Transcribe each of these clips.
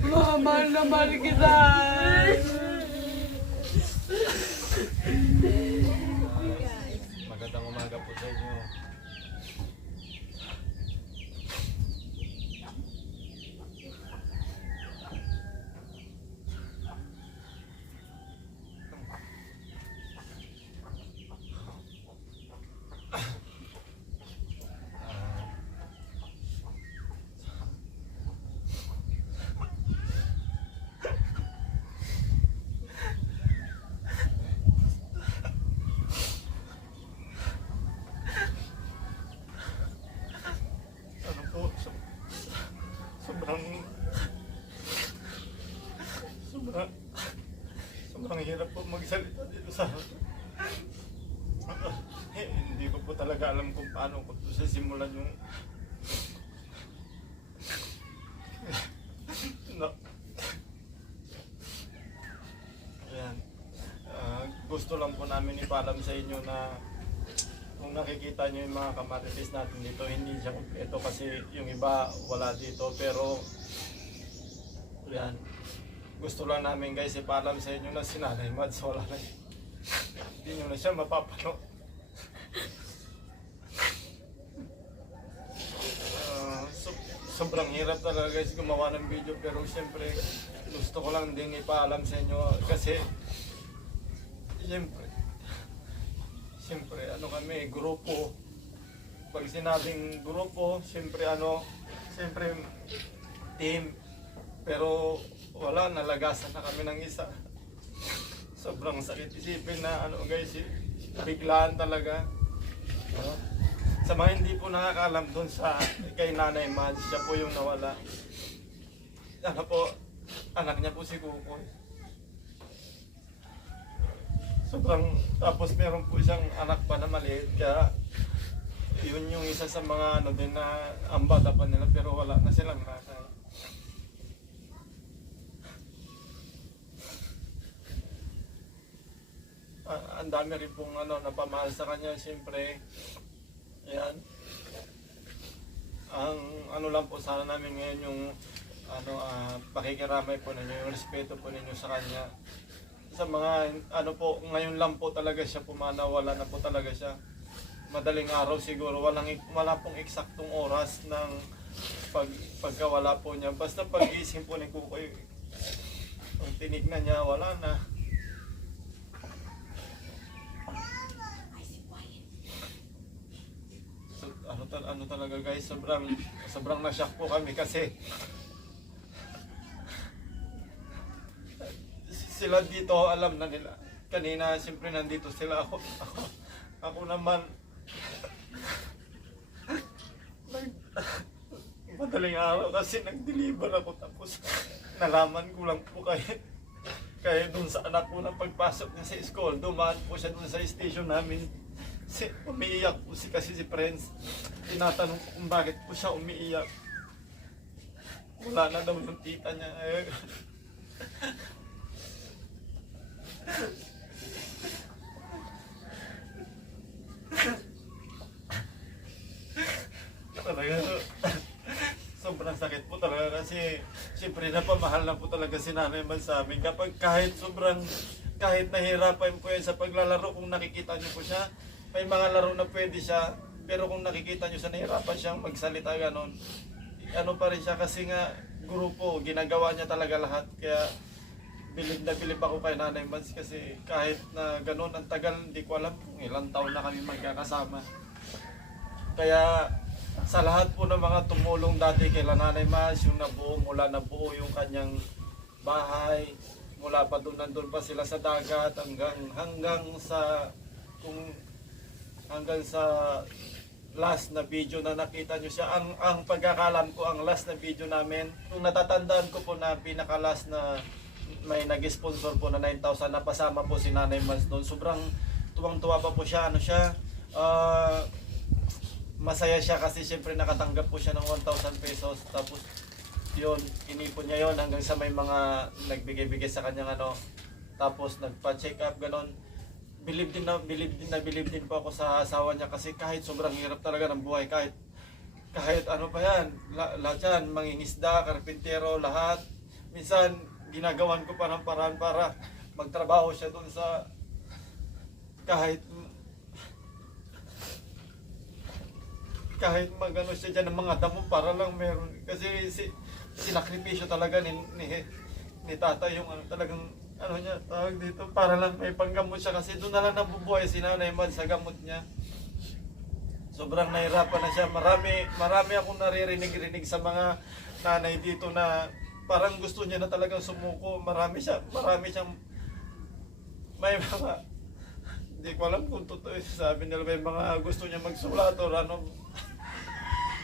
Mahal na mahal kita. Magandang umaga po sa inyo. Ano po, sobrang hirap po magsalita dito sa hindi ko po talaga alam kung paano ko po sisimulan yung no. Ayan. Gusto lang po namin ipaalam sa inyo na kung nakikita nyo yung mga kamarites natin dito, hindi siya kumpleto kasi yung iba wala dito, pero yan, gusto lang namin guys ipaalam sa inyo na si Nanay Mads wala na, hindi nyo na siya mapapano. Sobrang hirap talaga guys gumawa ng video, pero siyempre gusto ko lang din ipaalam sa inyo kasi siyempre ano kami, grupo. Pag sinabing grupo, siyempre team. Pero wala, nalagasan na kami ng isa. Sobrang sakit isipin na ano guys, biglaan talaga. Sa mga hindi po nakakaalam doon sa kay Nanay Mads, siya po yung nawala. Ano po, anak niya po si Kukoy. Tapos meron po siyang anak pa na maliit, kaya yun yung isa sa mga ano din na ambata pa nila, pero wala na silang nakakaya. Ang dami rin pong napamahal sa kanya, siyempre. Ayan. Ang lang po sana namin ngayon yung pakikiramay po ninyo, yung respeto po ninyo sa kanya. Sa mga po, ngayon lang po talaga siya pumanaw, wala na po talaga siya. Madaling araw siguro, wala pong eksaktong oras ng pagkawala po niya. Basta pag-ising po ni Kukoy, ang tinignan niya, wala na. So, ano talaga guys, sobrang na-shock po kami kasi sila dito, alam na nila. Kanina, siyempre nandito sila. Ako naman, madaling araw kasi nag-deliver ako, tapos nalaman ko lang po kaya dun sa anak ko na pagpasok niya sa school, dumaan po siya dun sa station namin. Umiiyak po kasi si Prince. Tinatanong ko kung bakit po siya umiiyak. Wala na daw yung tita niya. Talaga, sobrang sakit po talaga kasi siyempre napamahal na po talaga si Nanay Mads sa amin. Kahit nahirapan po yan sa paglalaro, kung nakikita niyo po siya, may mga laro na pwede siya, pero kung nakikita niyo sa nahirapan siyang magsalita ganon, pa rin siya kasi nga grupo, ginagawa niya talaga lahat. Kaya bilib na bilib ako kay Nanay Mads kasi kahit na gano'n ang tagal, hindi ko alam kung ilang taon na kami magkakasama. Kaya sa lahat po ng mga tumulong dati kay Nanay Mads, yung nabuo yung kanyang bahay, mula pa doon, nandun pa sila sa dagat hanggang sa last na video na nakita nyo siya. Ang pagkakalam ko, ang last na video namin, nung natatandaan ko po na pinaka-last na may nag-sponsor po na 9,000, napasama po si Nanay Mads doon. Sobrang tuwang-tuwa pa po siya. Masaya siya kasi siyempre nakatanggap po siya ng 1,000 pesos. Tapos yun, inipon niya yun hanggang sa may mga nagbigay-bigay sa kanyang tapos nagpa-check up, ganon. Bilib din po ako sa asawa niya kasi kahit sobrang hirap talaga ng buhay, kahit ano pa yan, lahat yan, mangingisda, karpintero, lahat. minsan ginagawan ko parang paraan para magtrabaho siya doon sa kahit magano siya dyan ng mga damo para lang meron. Kasi sinakripisyo talaga ni tata yung ano, talagang ano niya, tawag dito, para lang may panggamot siya kasi doon na lang nabubuhay si Nanay Mad sa gamot niya. Sobrang nahirapan na siya. Marami akong naririnig sa mga nanay dito na parang gusto niya na talagang sumuko. Marami siyang may mga, hindi ko alam kung totoo yung sabi nila, may mga gusto niya magsulat o ano.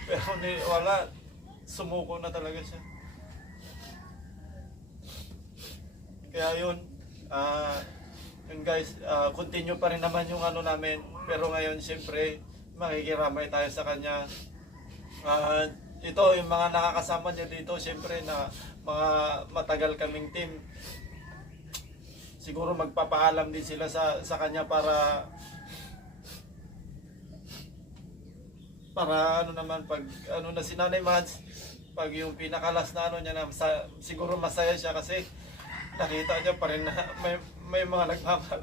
Pero wala, sumuko na talaga siya. Kaya yun guys, continue pa rin naman yung ano namin. Pero ngayon siyempre, makikiramay tayo sa kanya. Ito, yung mga nakakasama niya dito, siyempre na mga matagal kaming team. Siguro magpapaalam din sila sa kanya para ano naman pag ano na si Nanay Mads, pag yung pinakalas na ano niya na siguro masaya siya kasi nakita niya pa rin na may mga nagmamahal.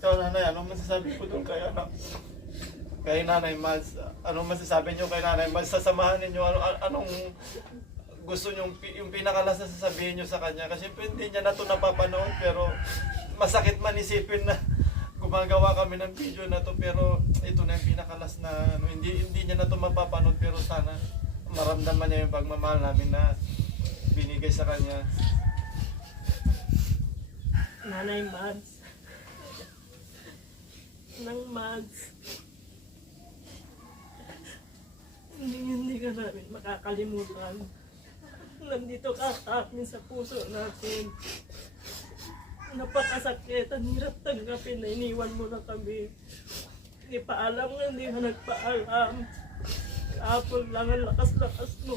So Nanay, anong masasabi ko doon kay Nanay Mads? Anong masasabi niyo kay Nanay Mads? Sasamahan niyo anong gusto niyo yung pinakalas na sasabihin niyo sa kanya? Kasi hindi niya na ito napapanood, pero masakit man isipin na gumagawa kami ng video na to, pero ito na yung pinakalas na ano, hindi niya na ito mapapanood, pero sana maramdaman niya yung pagmamahal namin na binigay sa kanya. Nanay Mads. Nang Mads. Hindi ka namin makakalimutan. Nandito ka sa amin sa puso natin. Napakasakit, ang hirap tanggapin na iniwan mo na kami. Hindi pa alam nga, hindi ka nagpaalam. Kapag lang ang lakas-lakas mo.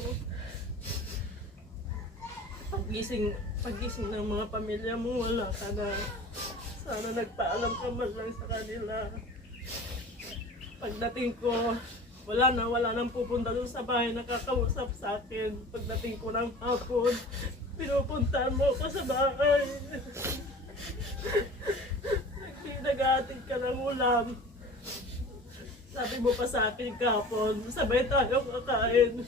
Paggising ng mga pamilya mo, wala ka na. Sana nagpaalam ka man lang sa kanila. Pagdating ko, wala nang pupunta doon sa bahay nakakausap sa akin. Pagdating ko ng hapon, pinupuntahan mo ko sa bahay. Nag-aatid ka ng ulam. Sabi mo pa sa akin kahapon, sabay tayo kakain.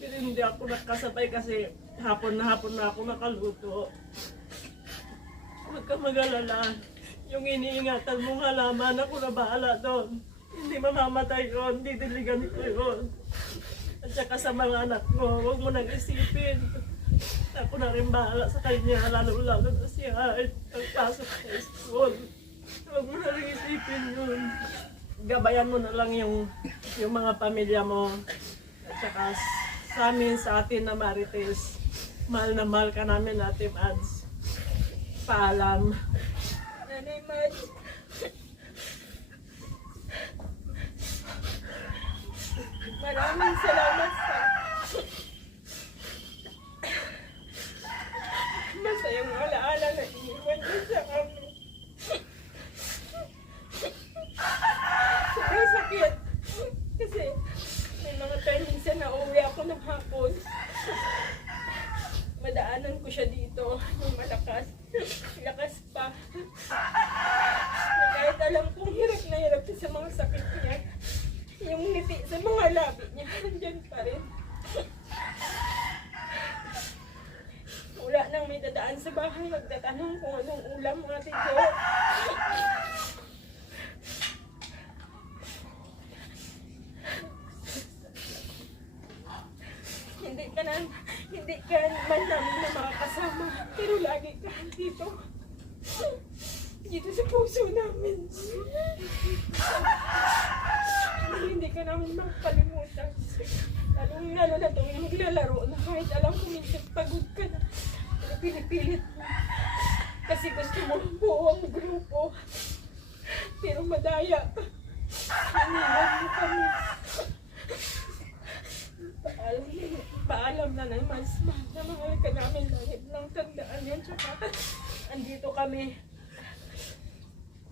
Pero hindi ako nakasabay kasi hapon na ako nakaluto. Huwag kang mag-alala. Yung iniingatan mong halaman, ako na bahala doon. Hindi mamamatay yun, didiligan ko yun. At saka sa mga anak mo, huwag mo nang isipin. Ako na rin bahala sa kanya, lalo-lalo na siya ay pagpasok sa school. Huwag mo na rin isipin yun. Gabayan mo na lang yung mga pamilya mo. At saka sa amin, sa atin na Marites, mahal na mahal ka namin, Ate Mads. Paalam. Nanay Mads. Maraming salamat sa masayang alaala na iniwan niyo sa amin. Sobrang sakit. Kasi may mga time minsan na uwi ako ng hapon. Madaanan ko siya dito. Yung malakas. Lakas pa. Na kahit alam kong hirap na hirap siya sa mga sakit niya. Yung ngiti sa mga labi niya, nandyan pa rin. Wala nang may dadaan sa bahay, magtatanong kung anong ulam mga tito. Hindi ka man namin na makakasama, pero lagi ka dito. Dito sa puso namin. Hindi ka namin makakalimutan. Lalo na tuwing maglalaro na kahit alam ko minsan pagod ka na. Pero pinipilit mo. Kasi gusto mo buo ang grupo. Pero madaya ka. Iniwan mo kami. Paalam na naman, na mahal ka namin. Lagit lang tandaan yan. Tsaka andito kami.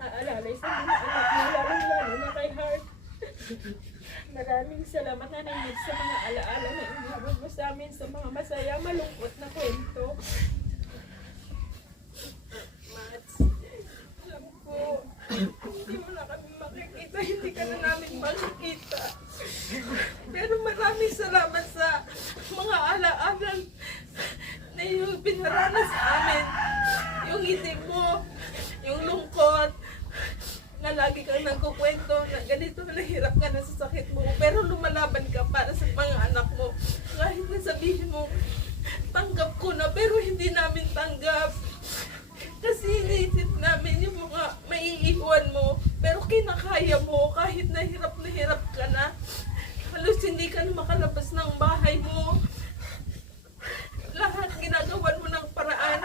Aalalay sa mga anak mo. Lalo na kay Heart. Maraming salamat Nanay Mads sa mga alaala na iniwan mo sa amin, sa mga masaya, malungkot na kwento. Mads, Alam ko, hindi mo na kami makikita, hindi ka na namin makikita. Pero maraming salamat sa mga alaala na yung pinaranas sa amin. Yung ngiti mo, yung lungkot, na lagi kang nagkukwento na ganito, nahirap ka na sa sakit mo, pero lumalaban ka para sa mga anak mo. Kahit na sabihin mo, tanggap ko na, pero hindi namin tanggap. Kasi iniisip namin yung mga maiiwan mo, pero kinakaya mo kahit na hirap ka na. Halos hindi ka na makalabas ng bahay mo. Lahat ginagawan mo ng paraan.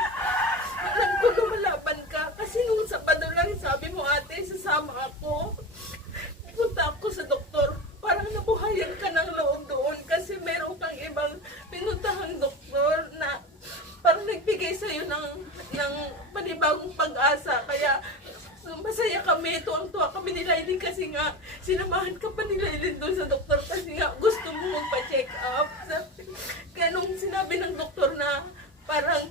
Alam ko lumalaban ka. Kasi nung Sabado lang, sabi mo, ate, sasama ako. Punta ako sa doktor. Parang nabuhayan ka ng loob doon kasi meron kang ibang pinuntahang doktor na parang nagbigay sa'yo ng panibagong pag-asa. Kaya masaya kami, tuwang-tuwa kami ni Lailin kasi nga sinamahan ka pa ni Lailin doon sa doktor kasi nga gusto mo magpa-check up. Kaya nung sinabi ng doktor na parang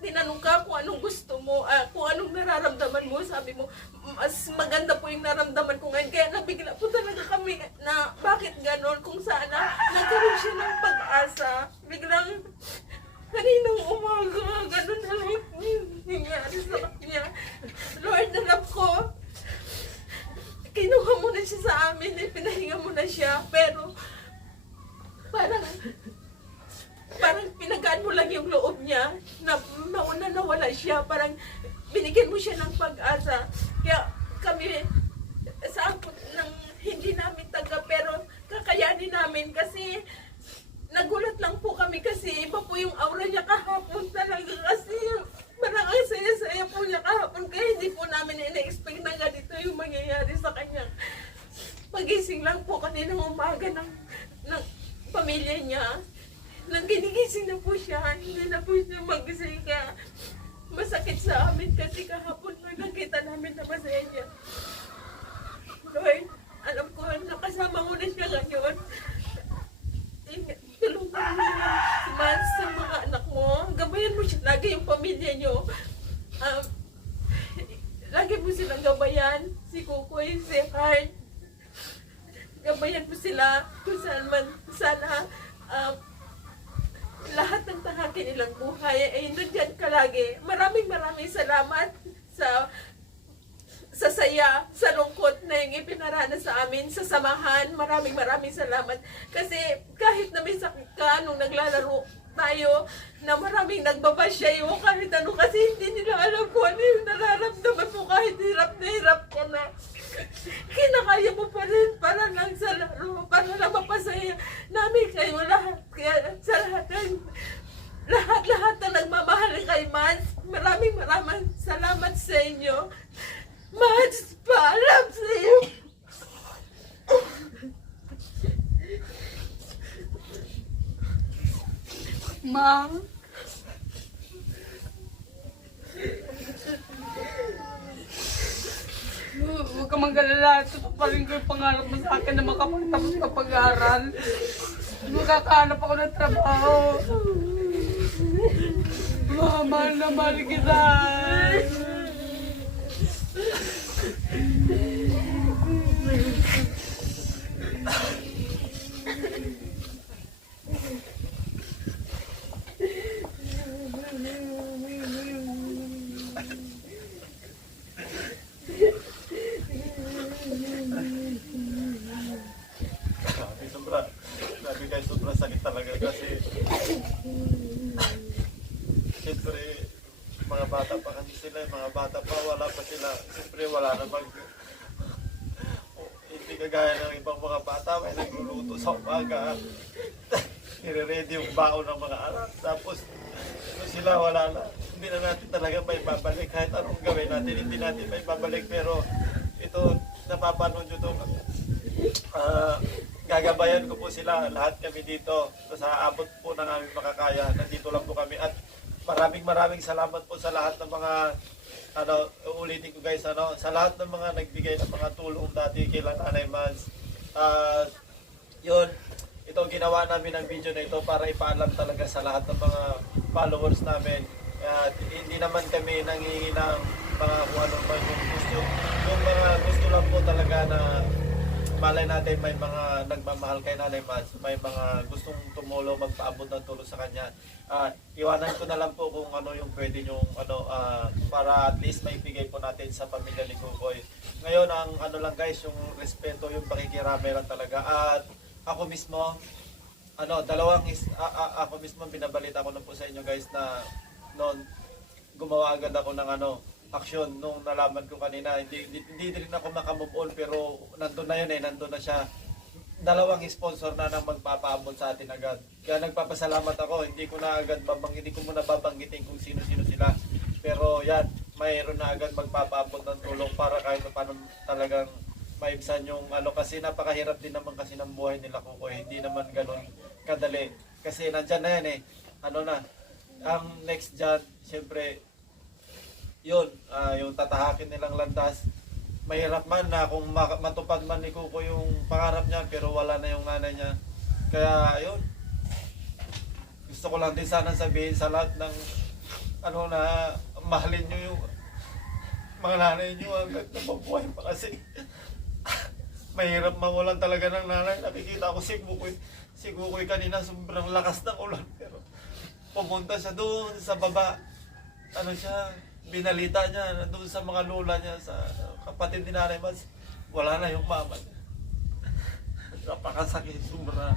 tinanong ka kung anong gusto mo, kung anong nararamdaman mo, sabi mo, mas maganda po yung naramdaman ko ngayon. Kaya nabigla po talaga kami na bakit ganon, kung sana nagkaroon siya ng pag-asa. Biglang kaninang umaga, ganon na lang nangyari sa kanya. Lord, alam ko, kinuha mo na siya sa amin, pinahinga mo na siya, pero parang pinagaan mo lang yung loob niya na mauna nawala siya, parang binigyan mo siya ng pag-asa. Kaya kami sa abot ng hindi namin taga, pero kakayanin namin kasi nagulat lang po kami kasi iba po yung aura niya kahapon talaga kasi parang ang saya-saya po niya kahapon kaya hindi po namin ina-expect na ganito yung mangyayari sa kanya. Pagising lang po kaninang umaga ng pamilya niya. Nang ginigising na po siya, hindi na po siya magising kaya masakit sa amin kasi kahapon nung nakita namin na masaya niya. Lord, alam ko nakasama mo na siya ngayon. Tulungan mo siya si Mads sa mga anak mo. Gabayan mo siya lagi yung pamilya niyo. Lagi mo silang gabayan. Si Kukoy, si Heart. Gabayan mo sila kung saan man sana lahat ng tahaki nilang buhay ay nandyan ka lagi. Maraming salamat sa saya, sa lungkot na yung ipinaranas sa amin, sa samahan. Maraming salamat. Kasi kahit na may sakit ka nung naglalaro tayo, na maraming nagbabash sa'yo, kahit ano, kasi hindi nila alam kung ano yung nararamdaman mo kahit hirap na hirap ka na. Kinakaya mo pa rin para lang sa laro, para lang mapasaya namin kayo lahat. Kaya sa lahat na nagmamahal kay Mads, maraming salamat sa inyo. Mads, paalam sa iyo. Ma'am. Huwag ka mag-alala. Tutuparin ko yung pangarap mo sa akin na makapagtapos ka pag-aaral. Makakahanap ako ng trabaho. Mahal na mahal kita. Sabi guys, sobrang sakit talaga kasi siyempre mga bata pa kasi sila, mga bata pa, wala pa sila, siyempre wala namang hindi kagaya ng ibang mga bata, may nagluluto sa umaga, nire-ready yung baon ng mga anak, tapos sila wala na, hindi na natin talaga may babalik, kahit anong gawin natin, hindi natin may babalik, pero ito, napapanood nyo ito, gagabayan ko po sila, lahat kami dito, sa abot po ng aming makakaya, nandito lang po kami, at maraming salamat po sa lahat ng mga, uulitin ko guys, sa lahat ng mga nagbigay ng mga tulong dati kay Nanay Mads, yun, ito ginawa namin ang video na ito para ipaalam talaga sa lahat ng mga followers namin. At hindi naman kami nangingi ng mga kung ano ba yung gusto. Yung mga gusto lang po talaga na malay natin may mga nagmamahal kay Nanay Mads, may mga gustong tumulong, magpaabot ng tulong sa kanya. Iwanan ko na lang po kung ano yung pwede yung para at least may bigay po natin sa pamilya ni Kukoy. Ngayon ang ano lang guys, yung respeto, yung pakikirami lang talaga. At ako mismo, ako mismo binabalita ko na po sa inyo guys na noon gumawa agad ako ng aksyon nung nalaman ko kanina. Hindi rin ako makamove on, pero nandun na yun nandun na siya. 2 sponsor na nang magpapaabot sa atin agad. Kaya nagpapasalamat ako, hindi ko muna babanggitin kung sino-sino sila. Pero yan, mayroon na agad magpapaabot ng tulong para kahit paano talagang maibsan yung kasi napakahirap din naman kasi ng buhay nila Kukoy. Hindi naman ganun kadali. Kasi nandyan na yan ang next dyan, syempre, yun, yung tatahakin nilang landas. Mahirap man na kung matupad man ni Kuko yung pangarap niya, pero wala na yung nanay niya. Kaya yun, gusto ko lang din sana sabihin sa lahat ng na mahalin nyo yung mga nanay nyo hanggang napabuhay pa kasi mahirap mawalan talaga ng nanay. Nakikita ko si Kukoy kanina sobrang lakas ng ulan, pero pumunta siya doon sa baba, binalita niya doon sa mga lola niya, sa kapatid ni Nanay Mads, wala na yung mama niya. Napakasakit, sobra.